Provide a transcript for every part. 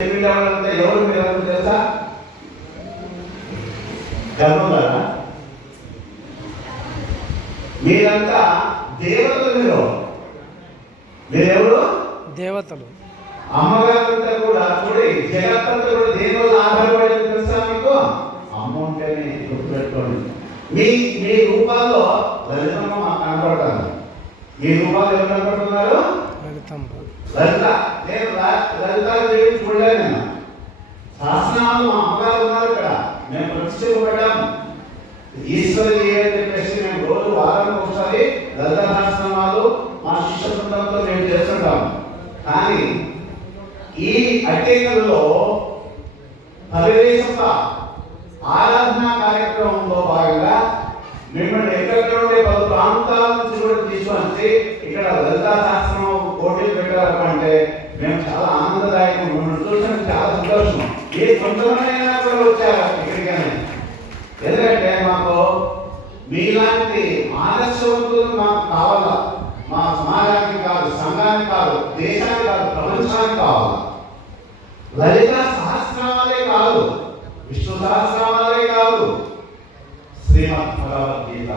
ఎవరు మీరు తెలుసా? గర్భంగారా? మీరంతా దేవతలు. మీరెవరు? దేవతలు. అమ్మగారంతా కూడా చూడి జగత్తంతా కూడా దేని వల్ల ఆధారపడేది తెలుసా మీకు? అమ్మ ఉంటేనే గుర్తుపెట్టుకోండి. మీ మీ రూపాల్లో లలితమ్మ మాకు కనపడతారు. మీ రూపాలు ఎవరు కనపడుతున్నారు? లలిత. నేను లలిత దేవి చూడలేదు. నేను శాసనాలు మా అమ్మగారు ఉన్నారు ఇక్కడ. మేము ప్రతిష్ఠింపబడ్డాము. ఈశ్వరి అని చెప్పేసి మేము రోజు వారానికి ఒకసారి లలిత శాసనాలు మా శిష్య బృందంతో మేము చేస్తుంటాము. కానీ ఈ అట్టేకల్లో పరివేశంగా ఆరాధనా కార్యక్రమంలో భాగంగా మిమ్మల్ని ఎక్కడెక్కడ ఉండే పలు ప్రాంతాల నుంచి కూడా తీసుకొచ్చి ఇక్కడ లలితా శాస్త్రం పోటీలు పెట్టారు అంటే మేము చాలా ఆనందదాయకం. మిమ్మల్ని చూసిన చాలా సంతోషం. ఏ తొందరమైనా కూడా వచ్చారు ఇక్కడికనే. ఎందుకంటే మాకు మీలాంటి ఆదర్శవంతులు మాకు కావాలా. మా సమాజానికి కాదు, సంఘానికి కాదు, దేశానికి కాదు, ప్రపంచానికి కావాలి. లలిత సహస్రాలే కాదు, విష్ణు సహస్రాలే కాదు, శ్రీమద్ భగవద్గీత.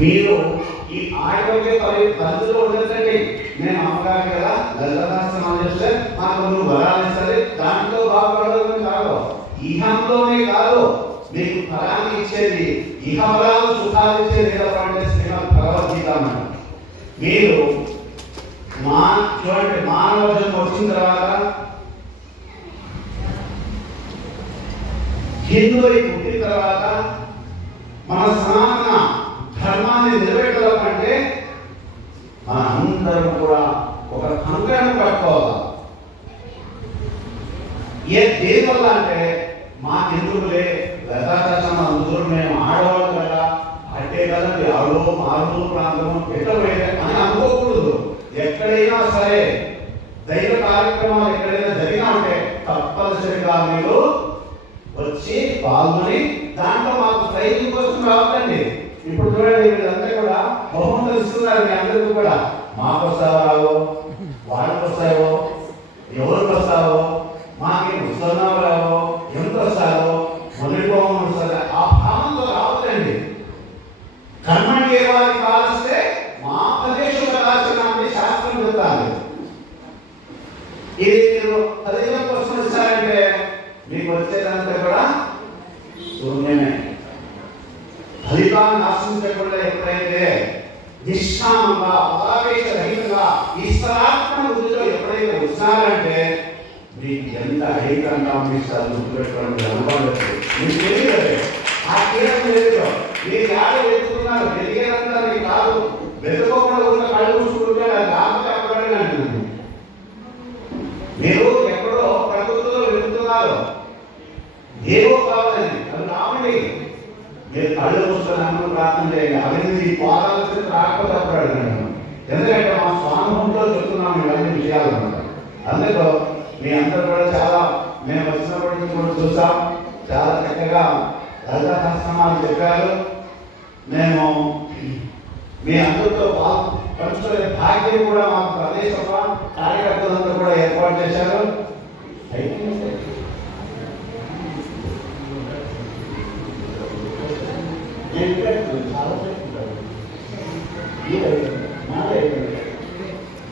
మీరు ఈ ఆరోగ్య పరిస్థితులు ఉండదండి. నేను అమ్మగారికి కదా లలిత సహస్రనామాలు చేస్తే మాకు నువ్వు వరాలు ఇస్తుంది, దాంట్లో బాగుపడదు కాదు, ఇహంలోనే కాదు మీకు ఫలాన్ని ఇచ్చేది, ఇహవరాలు సుఖాలు ఇచ్చేది ఏదంటే శ్రీమద్ భగవద్గీత అన్నమాట. మీరు చూడండి, మానవ జన్మ వచ్చిన తర్వాత హిందువులు పుట్టిన తర్వాత మన సనాతన ధర్మాన్ని నిలబెట్టాలంటే మన అందరం కూడా ఒక కంకణం పట్టుకోవాలి. దేని వల్ల అంటే మా హిందువులే లతాదర్శనం అందరూ మేము ఆడవాళ్ళు కదా, అంటే కదండి ఆడో మారుమూల ప్రాంతం పెట్టబోయే అని అనుకోకూడదు. ఎక్కడైనా సరే దైవ కార్యక్రమాలు ఎక్కడైనా జరిగినా ఉంటే తప్పనిసరిగా మీరు వచ్చి పాల్గొని దాంట్లో మాకు ట్రైనింగ్ కోసం రావద్దండి. ఇప్పుడు చూడండి, వీళ్ళంతా కూడా బహుమతులు ఇస్తున్నారు మీ అందరికీ కూడా. మాకు వస్తావో రావో, వాళ్ళకి వస్తావో, ఎవరికి వస్తావో, మాకేం వస్తున్నావో రావో, ఎంత వస్తారో, మొదలుకోమని వస్తారో ఆ భావంతో రావద్దండి. కర్మని వారి కాలిస్తే మా ప్రదేశం రాసిన శాస్త్రం చెప్తాను. ఇది మీరు ఫలితం కోసం వచ్చారంటే మీకు వచ్చేదంతా కూడా శూన్యమే. ఫలితాన్ని ఆశించకుండా ఎప్పుడైతే నిష్కామంగా ఆవేశరహితంగా ఈశ్వరాత్మ బుద్ధిలో ఎప్పుడైతే వచ్చారంటే మీకు ఎంత ఐకంగా మీరు గుర్తుపెట్టుకోవడం అనుభవం మీకు తెలియదు. ఆ కీలకం లేదు. మీరు యాడ వెతుకుతున్నారు, వెతికేదంతా మీకు కాదు. వెతుకోకుండా ఉన్న కళ్ళు చూసుకుంటే అది ఆపద అక్కడే అంటున్నాను. మీరు ఎక్కడో ప్రకృతిలో వెతుకుతున్నారు, ఏవో కావాలని అది రావండి. మీరు కళ్ళు చూస్తున్నాను ప్రార్థన చేయండి. అవినీతి పాదాలు రాకపోతే అప్పుడు అడిగాను. ఎందుకంటే మా స్వానుభవంతో చెప్తున్నాం ఇవన్నీ విషయాలు అన్నమాట. అందులో మీ అందరూ కూడా చాలా మేము వచ్చినప్పటి నుంచి కూడా చూసాం. చాలా చక్కగా లలిత సహస్రనామాలు చెప్పారు. మేము మీ అందరితో పంచుకునే భాగ్యం కూడా మాకు ప్రదేశంలో కార్యకర్తలందరూ కూడా ఏర్పాటు చేశారు.